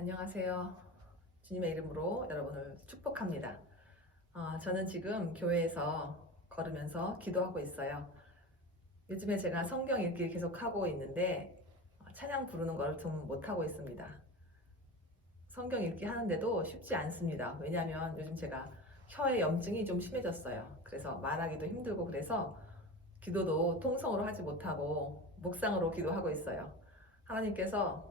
안녕하세요. 주님의 이름으로 여러분을 축복합니다. 어, 저는 지금 교회에서 걸으면서 기도하고 있어요. 요즘에 제가 성경 읽기를 계속 하고 있는데 어, 찬양 부르는 걸 좀 못하고 있습니다. 성경 읽기 하는데도 쉽지 않습니다. 왜냐하면 요즘 제가 혀의 염증이 좀 심해졌어요. 그래서 말하기도 힘들고 그래서 기도도 통성으로 하지 못하고 묵상으로 기도하고 있어요. 하나님께서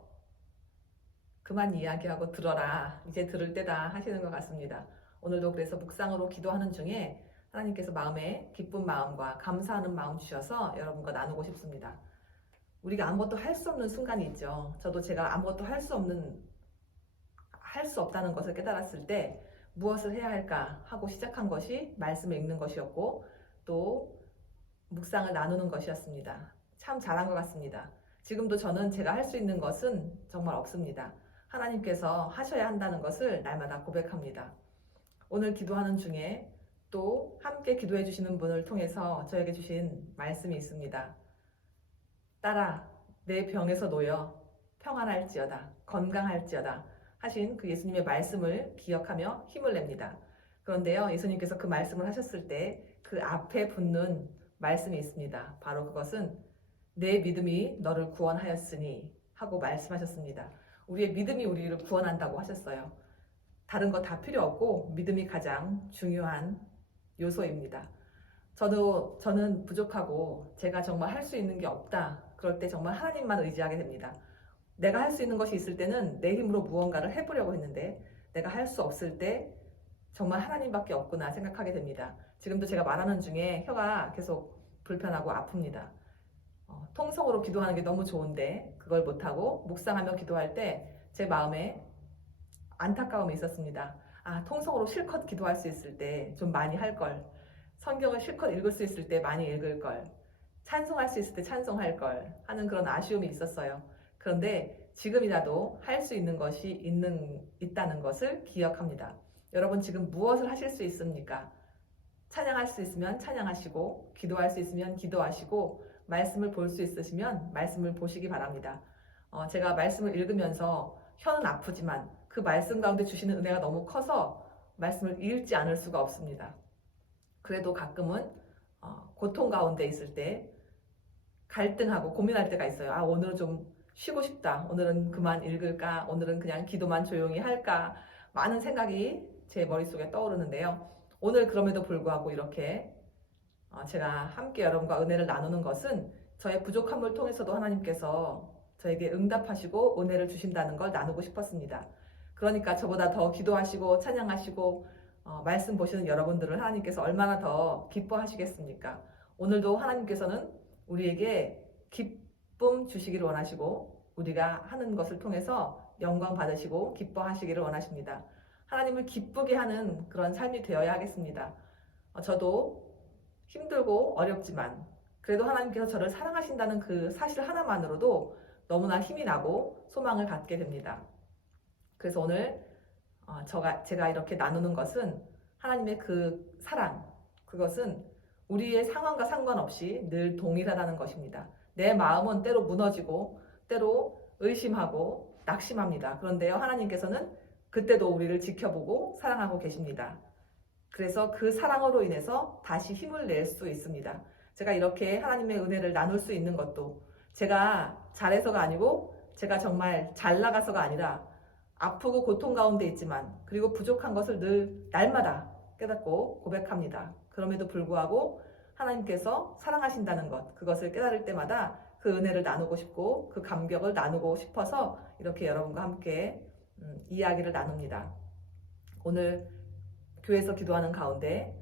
그만 이야기하고 들어라. 이제 들을 때다 하시는 것 같습니다. 오늘도 그래서 묵상으로 기도하는 중에 하나님께서 마음에 기쁜 마음과 감사하는 마음 주셔서 여러분과 나누고 싶습니다. 우리가 아무것도 할 수 없는 순간이 있죠. 저도 제가 아무것도 할 수 없는, 할 수 없다는 것을 깨달았을 때 무엇을 해야 할까 하고 시작한 것이 말씀을 읽는 것이었고 또 묵상을 나누는 것이었습니다. 참 잘한 것 같습니다. 지금도 저는 제가 할 수 있는 것은 정말 없습니다. 하나님께서 하셔야 한다는 것을 날마다 고백합니다. 오늘 기도하는 중에 또 함께 기도해 주시는 분을 통해서 저에게 주신 말씀이 있습니다. 딸아, 내 병에서 놓여 평안할지어다, 건강할지어다 하신 그 예수님의 말씀을 기억하며 힘을 냅니다. 그런데요, 예수님께서 그 말씀을 하셨을 때 그 앞에 붙는 말씀이 있습니다. 바로 그것은 내 믿음이 너를 구원하였으니 하고 말씀하셨습니다. 우리의 믿음이 우리를 구원한다고 하셨어요. 다른 거 다 필요 없고 믿음이 가장 중요한 요소입니다. 저도 저는 부족하고 제가 정말 할 수 있는 게 없다. 그럴 때 정말 하나님만 의지하게 됩니다. 내가 할 수 있는 것이 있을 때는 내 힘으로 무언가를 해보려고 했는데 내가 할 수 없을 때 정말 하나님밖에 없구나 생각하게 됩니다. 지금도 제가 말하는 중에 혀가 계속 불편하고 아픕니다. 어, 통성으로 기도하는 게 너무 좋은데 그걸 못하고 묵상하며 기도할 때 제 마음에 안타까움이 있었습니다. 아, 통성으로 실컷 기도할 수 있을 때 좀 많이 할 걸. 성경을 실컷 읽을 수 있을 때 많이 읽을 걸. 찬송할 수 있을 때 찬송할 걸 하는 그런 아쉬움이 있었어요. 그런데 지금이라도 할 수 있는 것이 있는, 있다는 것을 기억합니다. 여러분 지금 무엇을 하실 수 있습니까? 찬양할 수 있으면 찬양하시고, 기도할 수 있으면 기도하시고, 말씀을 볼 수 있으시면 말씀을 보시기 바랍니다. 어, 제가 말씀을 읽으면서 혀는 아프지만 그 말씀 가운데 주시는 은혜가 너무 커서 말씀을 읽지 않을 수가 없습니다. 그래도 가끔은 어, 고통 가운데 있을 때 갈등하고 고민할 때가 있어요. 아, 오늘은 좀 쉬고 싶다. 오늘은 그만 읽을까? 오늘은 그냥 기도만 조용히 할까? 많은 생각이 제 머릿속에 떠오르는데요. 오늘 그럼에도 불구하고 이렇게 어, 제가 함께 여러분과 은혜를 나누는 것은 저의 부족함을 통해서도 하나님께서 저에게 응답하시고 은혜를 주신다는 걸 나누고 싶었습니다. 그러니까 저보다 더 기도하시고 찬양하시고 어, 말씀 보시는 여러분들을 하나님께서 얼마나 더 기뻐하시겠습니까? 오늘도 하나님께서는 우리에게 기쁨 주시기를 원하시고 우리가 하는 것을 통해서 영광 받으시고 기뻐하시기를 원하십니다. 하나님을 기쁘게 하는 그런 삶이 되어야 하겠습니다. 어, 저도 힘들고 어렵지만 그래도 하나님께서 저를 사랑하신다는 그 사실 하나만으로도 너무나 힘이 나고 소망을 갖게 됩니다. 그래서 오늘 어, 저가, 제가 이렇게 나누는 것은 하나님의 그 사랑, 그것은 우리의 상황과 상관없이 늘 동일하다는 것입니다. 내 마음은 때로 무너지고, 때로 의심하고, 낙심합니다. 그런데요, 하나님께서는 그때도 우리를 지켜보고 사랑하고 계십니다. 그래서 그 사랑으로 인해서 다시 힘을 낼 수 있습니다. 제가 이렇게 하나님의 은혜를 나눌 수 있는 것도 제가 잘해서가 아니고 제가 정말 잘 나가서가 아니라 아프고 고통 가운데 있지만 그리고 부족한 것을 늘 날마다 깨닫고 고백합니다. 그럼에도 불구하고 하나님께서 사랑하신다는 것, 그것을 깨달을 때마다 그 은혜를 나누고 싶고 그 감격을 나누고 싶어서 이렇게 여러분과 함께 음, 이야기를 나눕니다. 오늘 교회에서 기도하는 가운데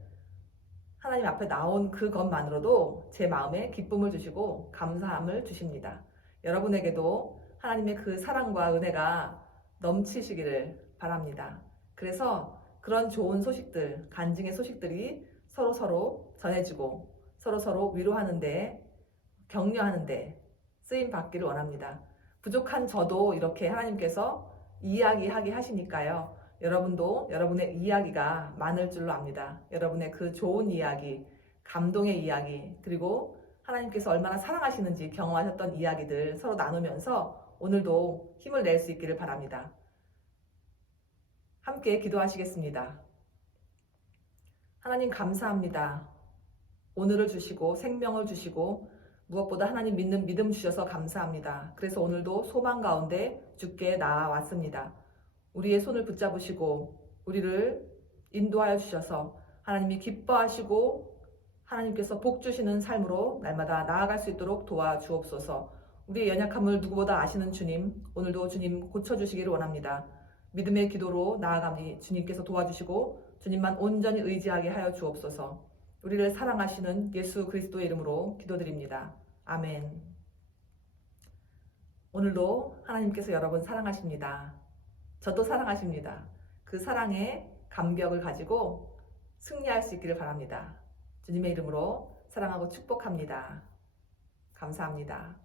하나님 앞에 나온 그것만으로도 제 마음에 기쁨을 주시고 감사함을 주십니다. 여러분에게도 하나님의 그 사랑과 은혜가 넘치시기를 바랍니다. 그래서 그런 좋은 소식들, 간증의 소식들이 서로 서로 전해지고 서로 서로 위로하는데 격려하는데 쓰임 받기를 원합니다. 부족한 저도 이렇게 하나님께서 이야기하게 하시니까요. 여러분도 여러분의 이야기가 많을 줄로 압니다. 여러분의 그 좋은 이야기, 감동의 이야기, 그리고 하나님께서 얼마나 사랑하시는지 경험하셨던 이야기들 서로 나누면서 오늘도 힘을 낼 수 있기를 바랍니다. 함께 기도하시겠습니다. 하나님 감사합니다. 오늘을 주시고 생명을 주시고 무엇보다 하나님 믿는 믿음 주셔서 감사합니다. 그래서 오늘도 소망 가운데 주께 나아왔습니다. 우리의 손을 붙잡으시고 우리를 인도하여 주셔서 하나님이 기뻐하시고 하나님께서 복 주시는 삶으로 날마다 나아갈 수 있도록 도와주옵소서. 우리의 연약함을 누구보다 아시는 주님, 오늘도 주님 고쳐주시기를 원합니다. 믿음의 기도로 나아가니 주님께서 도와주시고 주님만 온전히 의지하게 하여 주옵소서. 우리를 사랑하시는 예수 그리스도의 이름으로 기도드립니다. 아멘. 오늘도 하나님께서 여러분 사랑하십니다. 저도 사랑하십니다. 그 사랑의 감격을 가지고 승리할 수 있기를 바랍니다. 주님의 이름으로 사랑하고 축복합니다. 감사합니다.